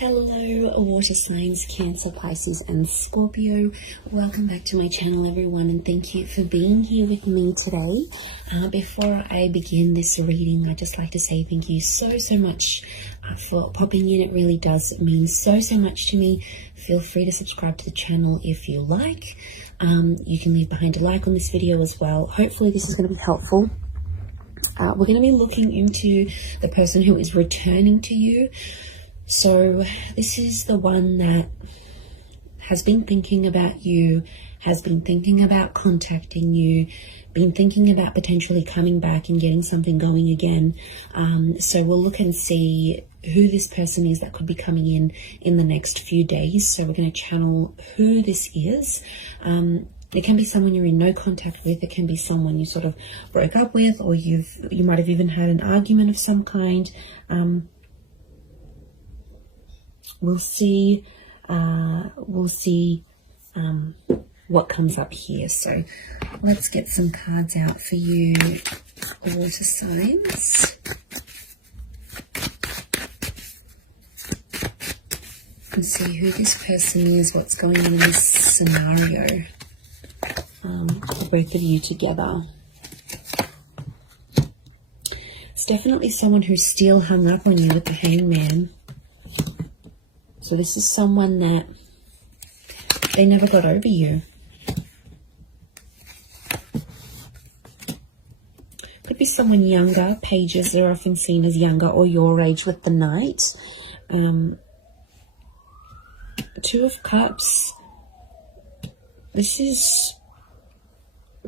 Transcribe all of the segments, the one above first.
Hello water signs, Cancer, Pisces and Scorpio. Welcome back to my channel everyone, and thank you for being here with me today. Before I begin this reading, I'd just like to say thank you so much for popping in. It really does mean so much to me. Feel free to subscribe to the channel if you like. You can leave behind a like on this video as well. Hopefully this is going to be helpful. We're going to be looking into the person who is returning to you. So this is the one that has been thinking about you, has been thinking about contacting you, been thinking about potentially coming back and getting something going again. So we'll look and see who this person is that could be coming in the next few days. So we're going to channel who this is. It can be someone you're in no contact with. It can be someone you sort of broke up with, or you might have even had an argument of some kind. We'll see what comes up here. So let's get some cards out for you, water signs. And see who this person is, what's going on in this scenario for both of you together. It's definitely someone who's still hung up on you with the Hangman. So this is someone that they never got over you. Could be someone younger. Pages are often seen as younger or your age with the Knight. Two of Cups. This is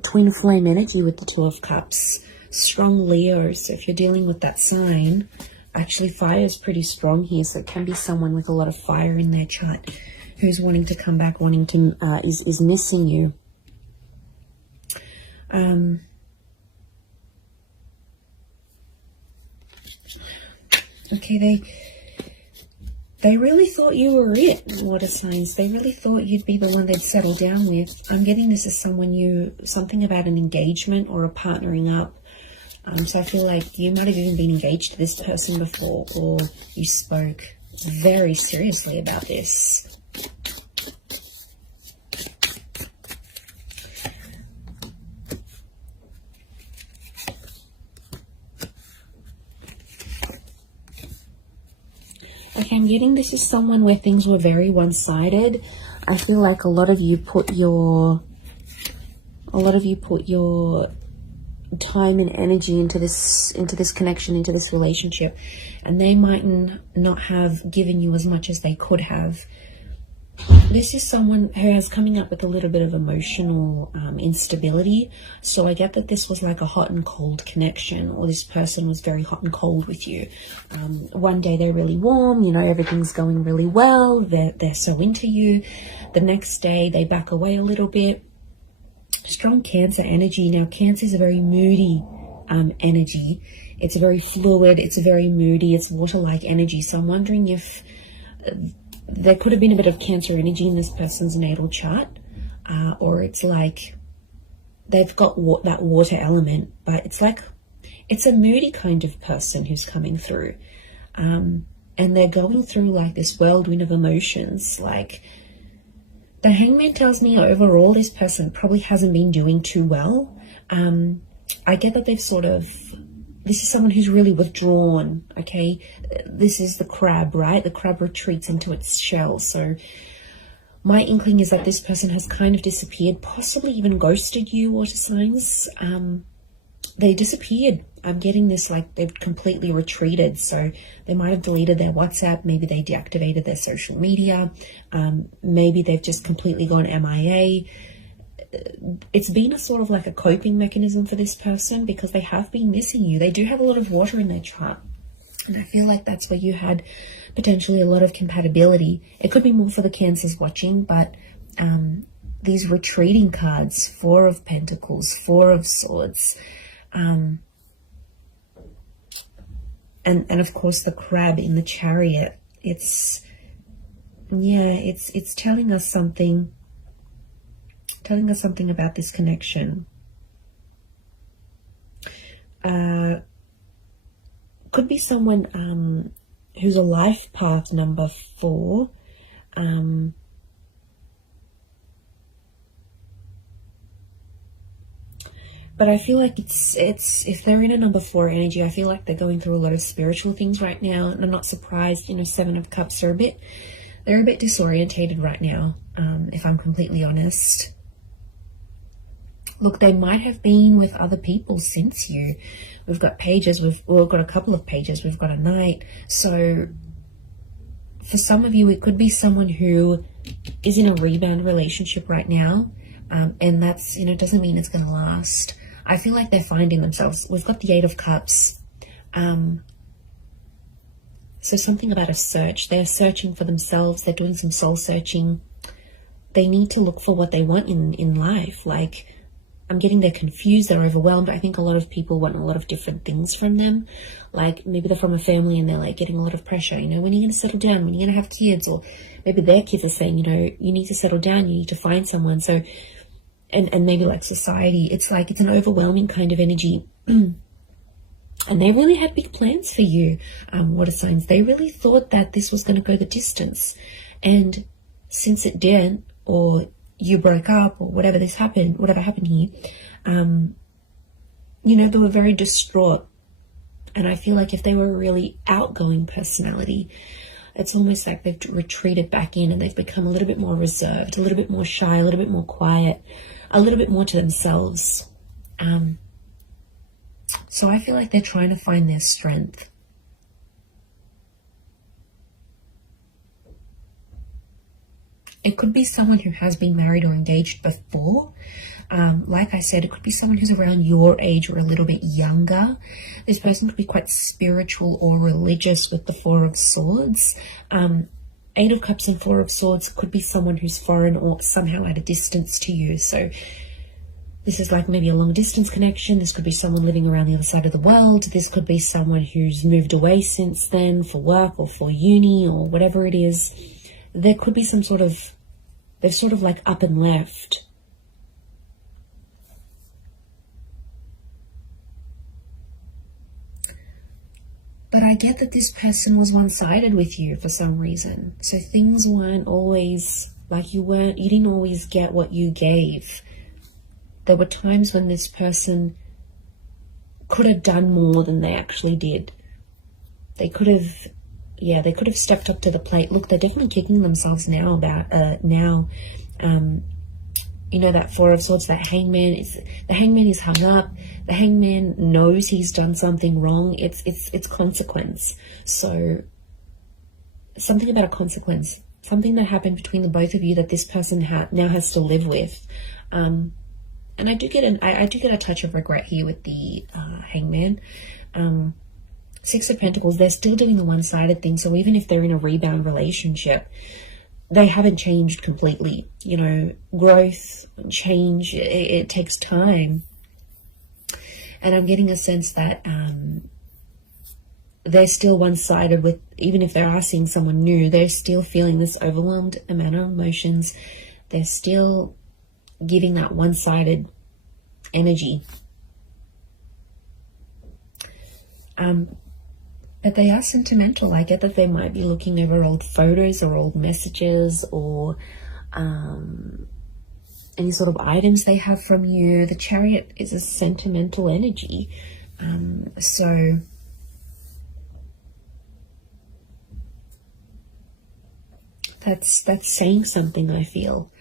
twin flame energy with the Two of Cups. Strong Leo. So if you're dealing with that sign, actually fire is pretty strong here. So it can be someone with a lot of fire in their chart who's wanting to come back, wanting to is missing you. Okay, they really thought you were it, water signs. They really thought you'd be the one they'd settle down with. I'm getting this as something about an engagement or a partnering up. So I feel like you might have even been engaged to this person before, or you spoke very seriously about this. Okay, I'm getting this is someone where things were very one-sided. I feel like a lot of you put your time and energy into this connection, into this relationship, and they might not have given you as much as they could have. This is someone who is coming up with a little bit of emotional instability. So I get that this was like a hot and cold connection, or this person was very hot and cold with you. One day they're really warm, you know, everything's going really well, they're so into you. The next day they back away a little bit. Strong Cancer energy. Now, Cancer is a very moody energy. It's very fluid. It's very moody. It's water-like energy. So I'm wondering if there could have been a bit of Cancer energy in this person's natal chart, or it's like they've got that water element, but it's a moody kind of person who's coming through, and they're going through like this whirlwind of emotions. Like, the Hangman tells me overall this person probably hasn't been doing too well. I get that this is someone who's really withdrawn, okay? This is the crab, right? The crab retreats into its shell. So my inkling is that this person has kind of disappeared, possibly even ghosted you, water signs. They disappeared. I'm getting this like they've completely retreated. So they might have deleted their WhatsApp. Maybe they deactivated their social media. Maybe they've just completely gone MIA. It's been a sort of like a coping mechanism for this person because they have been missing you. They do have a lot of water in their chart. And I feel like that's where you had potentially a lot of compatibility. It could be more for the Cancers watching, but these retreating cards, Four of Pentacles, Four of Swords, and of course the crab in the Chariot. It's telling us something about this connection. Could be someone who's a life path number 4. But I feel like it's if they're in a number 4 energy, I feel like they're going through a lot of spiritual things right now, and I'm not surprised. 7 of Cups, they're a bit disorientated right now, if I'm completely honest. Look, they might have been with other people since you. We've got pages, we've got a couple of pages, we've got a knight. So for some of you, it could be someone who is in a rebound relationship right now, and that's, doesn't mean it's going to last. I feel like they're finding themselves. We've got the 8 of Cups. So something about a search. They're searching for themselves. They're doing some soul searching. They need to look for what they want in life. Like, I'm getting they're confused, they're overwhelmed. I think a lot of people want a lot of different things from them. Like, maybe they're from a family and they're like getting a lot of pressure. When are you going to settle down? When are you going to have kids? Or maybe their kids are saying, you need to settle down. You need to find someone. So, and maybe like society, it's like, it's an overwhelming kind of energy. And they really had big plans for you, water signs. They really thought that this was going to go the distance. And since it didn't, or you broke up, or whatever happened here, they were very distraught. And I feel like if they were a really outgoing personality, it's almost like they've retreated back in and they've become a little bit more reserved, a little bit more shy, a little bit more quiet, a little bit more to themselves. So I feel like they're trying to find their strength. It could be someone who has been married or engaged before. Like I said, it could be someone who's around your age or a little bit younger. This person could be quite spiritual or religious with the 4 of Swords. 8 of Cups and 4 of Swords could be someone who's foreign or somehow at a distance to you. So this is like maybe a long distance connection. This could be someone living around the other side of the world. This could be someone who's moved away since then for work or for uni or whatever it is. There could be some they've sort of like up and left. But I get that this person was one-sided with you for some reason. So things weren't always like you didn't always get what you gave. There were times when this person could have done more than they actually did. They could have stepped up to the plate. Look, they're definitely kicking themselves now about that 4 of Swords, the hangman is hung up. The hangman knows he's done something wrong. It's consequence. So something about a consequence, something that happened between the both of you that this person now has to live with. And I do get a touch of regret here with the hangman. 6 of Pentacles, they're still doing the one-sided thing. So even if they're in a rebound relationship, they haven't changed completely. Growth, change, it takes time. And I'm getting a sense that they're still one-sided with, even if they are seeing someone new, they're still feeling this overwhelmed amount of emotions. They're still giving that one-sided energy. But they are sentimental. I get that they might be looking over old photos or old messages or any sort of items they have from you. The Chariot is a sentimental energy. So that's saying something, I feel.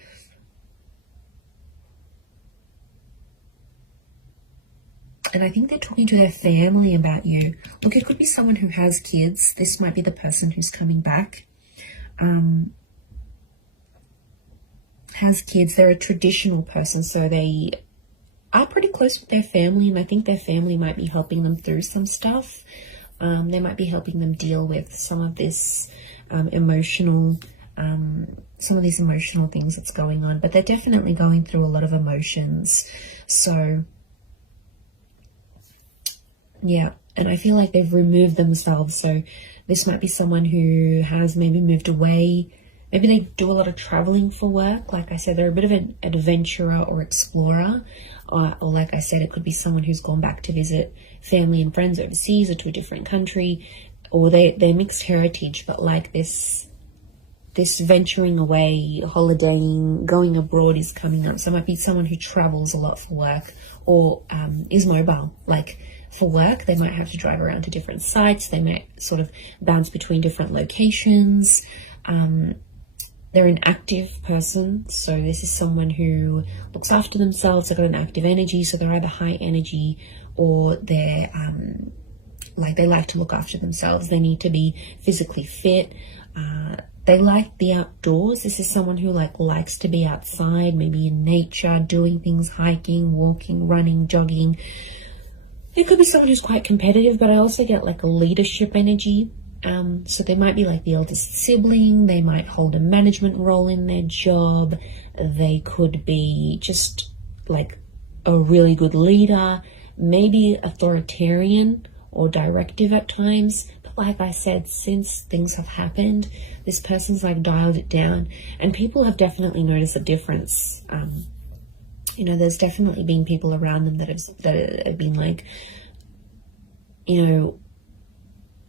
And I think they're talking to their family about you. Look, it could be someone who has kids. This might be the person who's coming back. Has kids. They're a traditional person, so they are pretty close with their family, and I think their family might be helping them through some stuff. They might be helping them deal with some of this emotional things that's going on. But they're definitely going through a lot of emotions. So yeah, and I feel like they've removed themselves. So this might be someone who has maybe moved away. Maybe they do a lot of traveling for work. Like I said, they're a bit of an adventurer or explorer. Or like I said, it could be someone who's gone back to visit family and friends overseas or to a different country. or they're mixed heritage, but like this venturing away, holidaying, going abroad is coming up. So it might be someone who travels a lot for work, or is mobile. Like for work, they might have to drive around to different sites. They might sort of bounce between different locations. They're an active person. So this is someone who looks after themselves. They've got an active energy. So they're either high energy, or they're like they like to look after themselves. They need to be physically fit. They like the outdoors. This is someone who likes to be outside, maybe in nature, doing things, hiking, walking, running, jogging. It could be someone who's quite competitive, but I also get like a leadership energy. So they might be like the eldest sibling. They might hold a management role in their job. They could be just like a really good leader, maybe authoritarian or directive at times. Like I said, since things have happened, this person's like dialed it down, and people have definitely noticed a difference. You know, there's definitely been people around them that have been like, you know,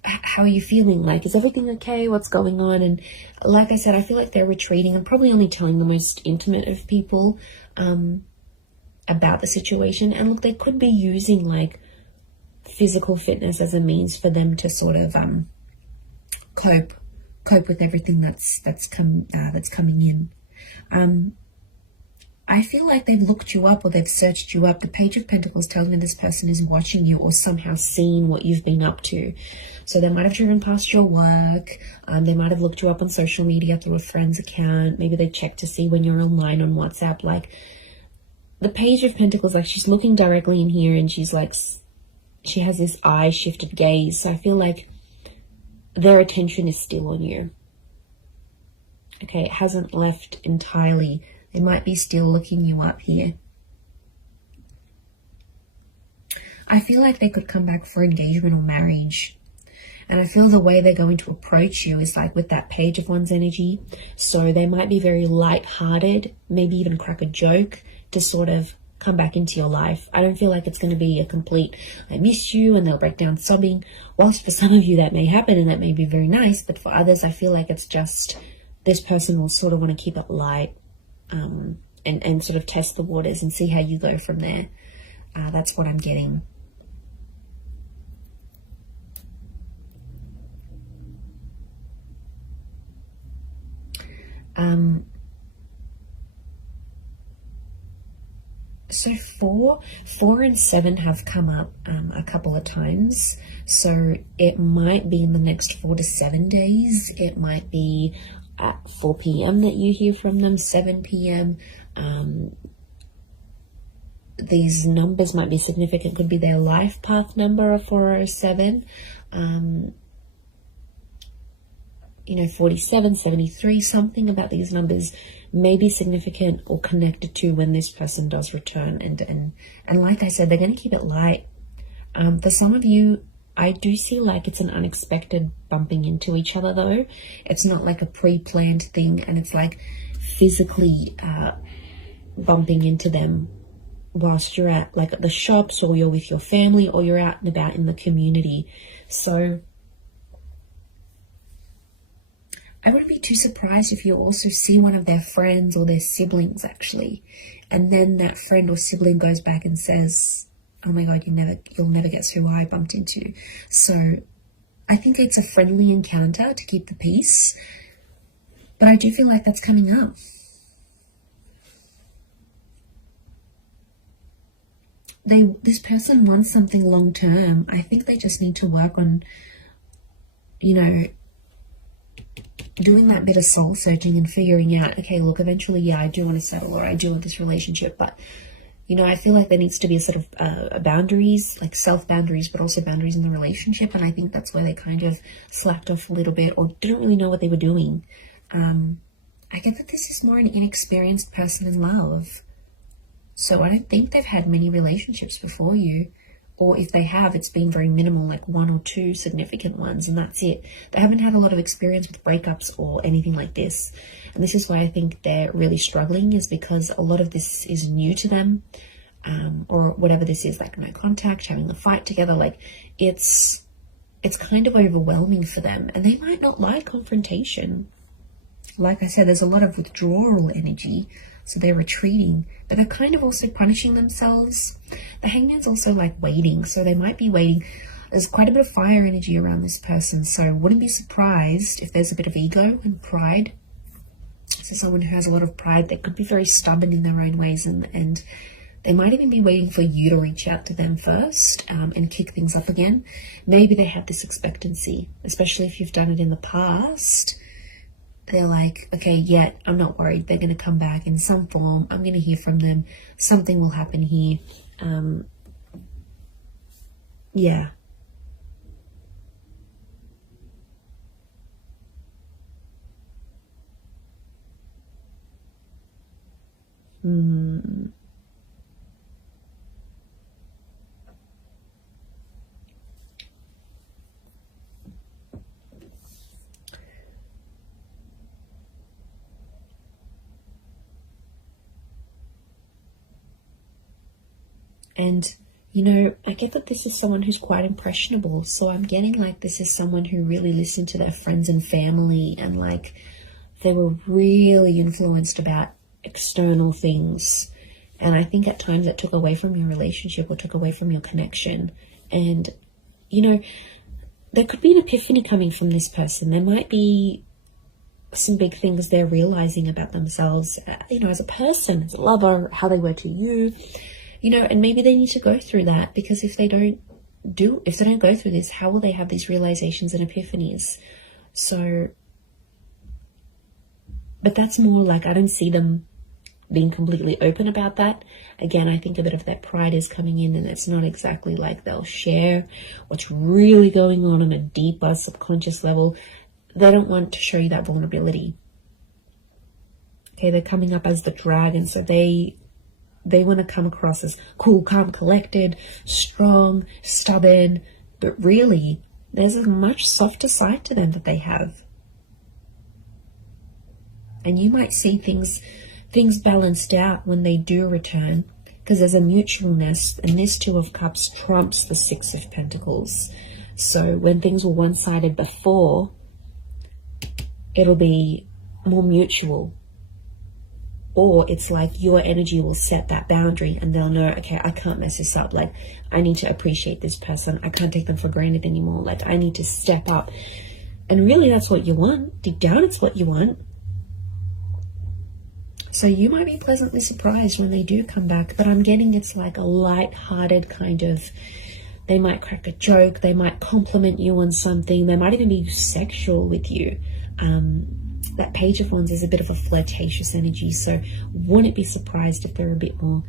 how are you feeling? Like, is everything okay? What's going on? And like I said, I feel like they're retreating and probably only telling the most intimate of people about the situation. And look, they could be using like physical fitness as a means for them to sort of cope with everything that's coming in. I feel like they've looked you up, or they've searched you up. The Page of Pentacles tells me this person is watching you, or somehow seeing what you've been up to. So they might have driven past your work. They might have looked you up on social media through a friend's account. Maybe they checked to see when you're online on WhatsApp. Like the Page of Pentacles, like she's looking directly in here, and she's like, she has this eye shifted gaze. So I feel like their attention is still on you. Okay, it hasn't left entirely. They might be still looking you up here. I feel like they could come back for engagement or marriage. And I feel the way they're going to approach you is like with that Page of Wands energy. So they might be very light-hearted, maybe even crack a joke to sort of come back into your life. I don't feel like it's going to be a complete, I miss you, and they'll break down sobbing. Whilst for some of you that may happen and that may be very nice, but for others, I feel like it's just this person will sort of want to keep it light and sort of test the waters and see how you go from there. That's what I'm getting. So 4 and 7 have come up a couple of times. So it might be in the next 4 to 7 days. It might be at 4 p.m. that you hear from them, 7 p.m. These numbers might be significant. Could be their life path number of 407. You know, 47, 73, something about these numbers may be significant or connected to when this person does return. And like I said, they're going to keep it light. For some of you, I do see like it's an unexpected bumping into each other though. It's not like a pre-planned thing, and it's like physically bumping into them whilst you're at like at the shops, or you're with your family, or you're out and about in the community. So I wouldn't be too surprised if you also see one of their friends or their siblings actually, and then that friend or sibling goes back and says, oh my God, you'll never guess who I bumped into. So I think it's a friendly encounter to keep the peace, but I do feel like that's coming up. This person wants something long term. I think they just need to work on, you know, doing that bit of soul searching and figuring out, okay, look, eventually, yeah, I do want to settle, or I do want this relationship, but you know, I feel like there needs to be a sort of boundaries, like self-boundaries, but also boundaries in the relationship. And I think that's where they kind of slacked off a little bit, or didn't really know what they were doing. I get that this is more an inexperienced person in love. So I don't think they've had many relationships before you. Or if they have, it's been very minimal, like 1 or 2 significant ones, and that's it. They haven't had a lot of experience with breakups or anything like this. And this is why I think they're really struggling, is because a lot of this is new to them, or whatever this is, like no contact, having the fight together. Like it's it's kind of overwhelming for them, and they might not like confrontation. Like I said, there's a lot of withdrawal energy, so they're retreating, but they're kind of also punishing themselves. The Hangman's also like waiting, so they might be waiting. There's quite a bit of fire energy around this person, so wouldn't be surprised if there's a bit of ego and pride. So someone who has a lot of pride, they could be very stubborn in their own ways, and they might even be waiting for you to reach out to them first and kick things up again. Maybe they have this expectancy, especially if you've done it in the past. They're like, okay, yeah, I'm not worried. They're going to come back in some form. I'm going to hear from them. Something will happen here. Yeah. And, you know, I get that this is someone who's quite impressionable. So I'm getting like this is someone who really listened to their friends and family, and like they were really influenced about external things. And I think at times that took away from your relationship or took away from your connection. And, you know, there could be an epiphany coming from this person. There might be some big things they're realizing about themselves, you know, as a person, as a lover, how they were to you. You know, and maybe they need to go through that, because if they don't go through this, how will they have these realizations and epiphanies? So, but that's more like, I don't see them being completely open about that. Again, I think a bit of that pride is coming in, and it's not exactly like they'll share what's really going on a deeper subconscious level. They don't want to show you that vulnerability. Okay, they're coming up as the dragon, so they want to come across as cool, calm, collected, strong, stubborn, but really there's a much softer side to them that they have. And you might see things balanced out when they do return, because there's a mutualness, and this Two of Cups trumps the Six of Pentacles. So when things were one-sided before, it'll be more mutual. Or it's like your energy will set that boundary, and they'll know, okay, I can't mess this up. Like, I need to appreciate this person. I can't take them for granted anymore. Like, I need to step up. And really, that's what you want. Deep down, it's what you want. So you might be pleasantly surprised when they do come back. But I'm getting it's like a light-hearted kind of, they might crack a joke. They might compliment you on something. They might even be sexual with you. That Page of Wands is a bit of a flirtatious energy, so wouldn't be surprised if they're a bit more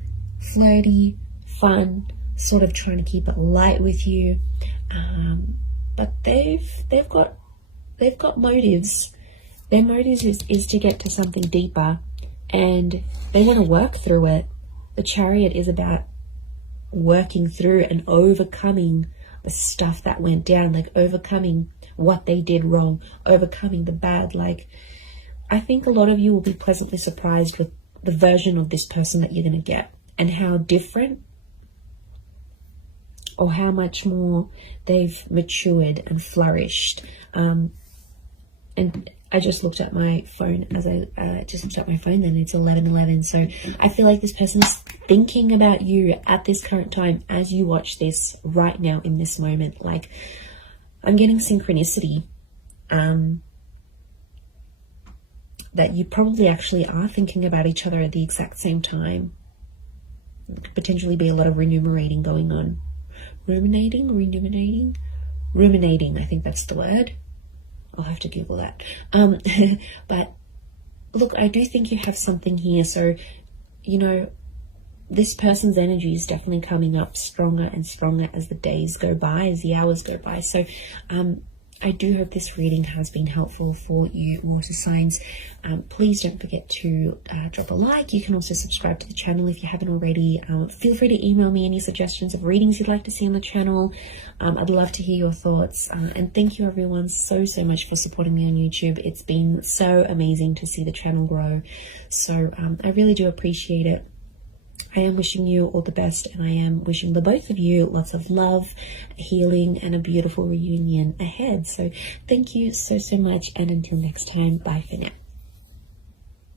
flirty, fun, sort of trying to keep it light with you. But they've got motives. Their motives is to get to something deeper, and they want to work through it. The Chariot is about working through and overcoming the stuff that went down, like overcoming what they did wrong, overcoming the bad. Like, I think a lot of you will be pleasantly surprised with the version of this person that you're going to get, and how different or how much more they've matured and flourished. And I just looked at my phone then it's 11:11. So I feel like this person is thinking about you at this current time as you watch this right now in this moment. Like, I'm getting synchronicity, that you probably actually are thinking about each other at the exact same time. Could potentially be a lot of ruminating going on. Ruminating, I think that's the word. I'll have to Google that. But look, I do think you have something here. So, you know, this person's energy is definitely coming up stronger and stronger as the days go by, as the hours go by. So I do hope this reading has been helpful for you, water signs. Please don't forget to drop a like. You can also subscribe to the channel if you haven't already. Feel free to email me any suggestions of readings you'd like to see on the channel. I'd love to hear your thoughts. And thank you everyone so much for supporting me on YouTube. It's been so amazing to see the channel grow. So I really do appreciate it. I am wishing you all the best, and I am wishing the both of you lots of love, healing, and a beautiful reunion ahead. So thank you so much, and until next time, bye for now.